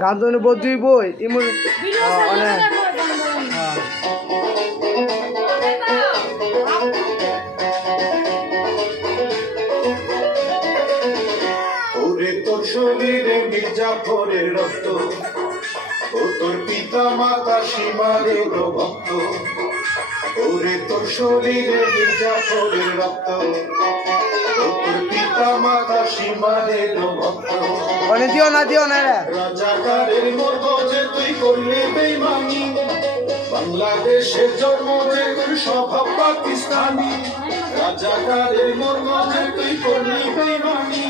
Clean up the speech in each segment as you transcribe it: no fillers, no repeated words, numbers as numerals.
গান তো বদুই বই ইমন অনেক ওরে তোর শরীরে মির্জাফরের রক্ত, ও তোর পিতা মাতা সীমারের ভক্ত। ওরে তোর শরীরে মির্জাফরের রক্ত, ও তোর পিতা মাতা সীমারের ভক্ত। অনেক দিও না রে রাজাকারের মতো যে তুই করলি বেঈমানি, বাংলাদেশের জন্ম যে তোর স্বভাব পাকিস্তানি। রাজাকারের মতো যে তুই করলি বেঈমানি,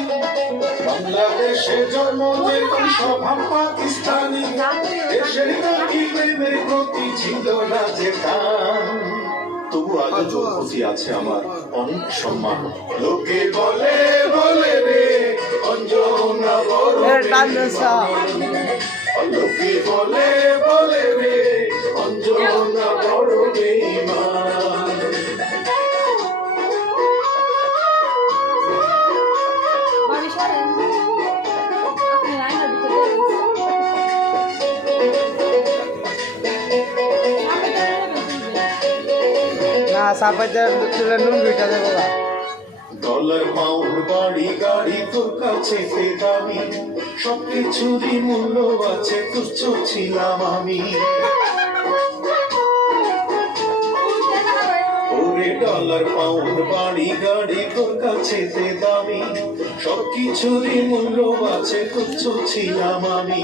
বাংলাদেশের জন্ম যে তোর স্বভাব পাকিস্তানি। দেশের প্রতি প্রেমের প্রতি ছিল না যে টান, তবু আজ তোর প্রতি আছে আমার অনেক সম্মান। লোকে বলে বলে রে অঞ্জনা বড় লোকে বলে বলে রে অঞ্জনা বড় বেঈমান। না সাপাতে তুলে নুন বিটা দেবো ডলার পাউন্ড বাড়ি গাড়ি তোর কাছে দামি, সবকিছুরই মূল্য আছে, তুচ্ছ ছিলাম আমি। ওরে ডলার পাউন্ড বাড়ি গাড়ি তোর কাছে দামি, সবকিছুরই মূল্য আছে, তুচ্ছ ছিলাম আমি।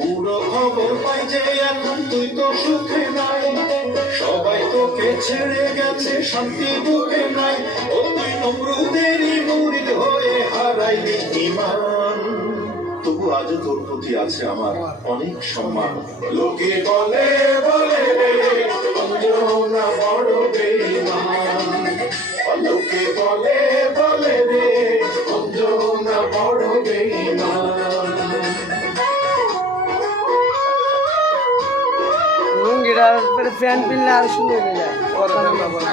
পুরো খবর পাই যে এখন তুই তো সুখে নাই, সবাই তোকে ছেড়ে গেছে, শান্তি বুকে নাই। ও তুই নমরুদেরই মুরিদ হয়ে হারাইলি ঈমান, তবু আজ তোর প্রতি আছে আমার অনেক সম্মান। লোকে বলে বলে রে অঞ্জনা বড় বেঈমান, লোকে বলে বলে রে অঞ্জনা বড় বেঈমান। লুঙ্গিটার প্যান্ট পিনলে আর সুন্দর হয়ে যায় কথা না বলা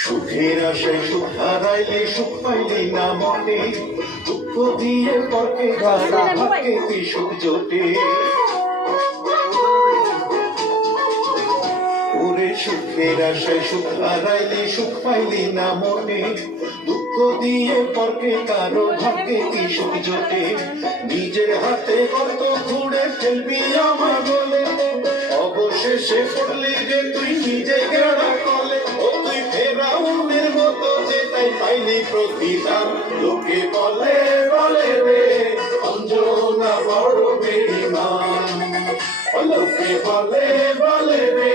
সুখের আশায় সুখ হারাইলে সুখ পাইলি না মনে, দুঃখ দিয়ে পরকে ভাগ্যে কি সুখ জোটে। ওরে সুখের আশায় সুখ হারাইলে সুখ পাইলি না মনে, দুঃখ দিয়ে পরকে কারো ভাগ্যে কি সুখ জোটে। নিজের হাতে কত ঘুরে ফেলবি আমার বলে, অবশেষে পড়লি রে তুই নিজে গেড়া কলে। ও তুই ফেরাউনের মতো যে তাই পাইলি প্রতিদান, লোকে বলে বলে রে অঞ্জনা বড় বেঈমান, লোকে বলে বলে রে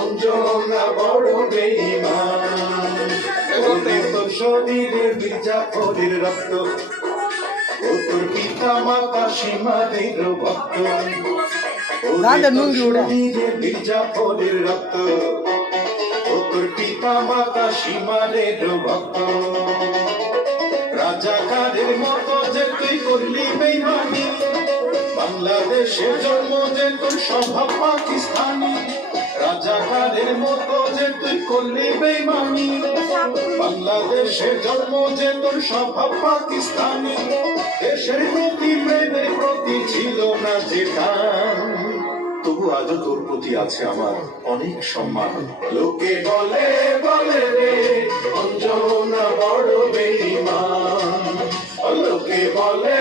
অঞ্জনা বড় বেঈমান। ওরে তোর শরীরে মির্জাফরের রক্ত, ও তোর পিতা মাতা সীমারের ভক্ত। মির্জাফরের রক্ত, ও তোর পিতা মাতা সীমারের ভক্ত। রাজাকারের মতো যে তুই করলি বেঈমানি, বাংলাদেশের জন্ম যে তোর স্বভাব পাকিস্তানি। রাজাকারের মতো যে তুই করলি বেঈমানি, বাংলাদেশের জন্ম যে তোর স্বভাব পাকিস্তানি। দেশের প্রতি প্রেমের প্রতি ছিল না যে টান, তবু আজও তোর প্রতি আছে আমার অনেক সম্মান। লোকে বলে বলে রে অঞ্জনা বড় বেঈমান, লোকে বলে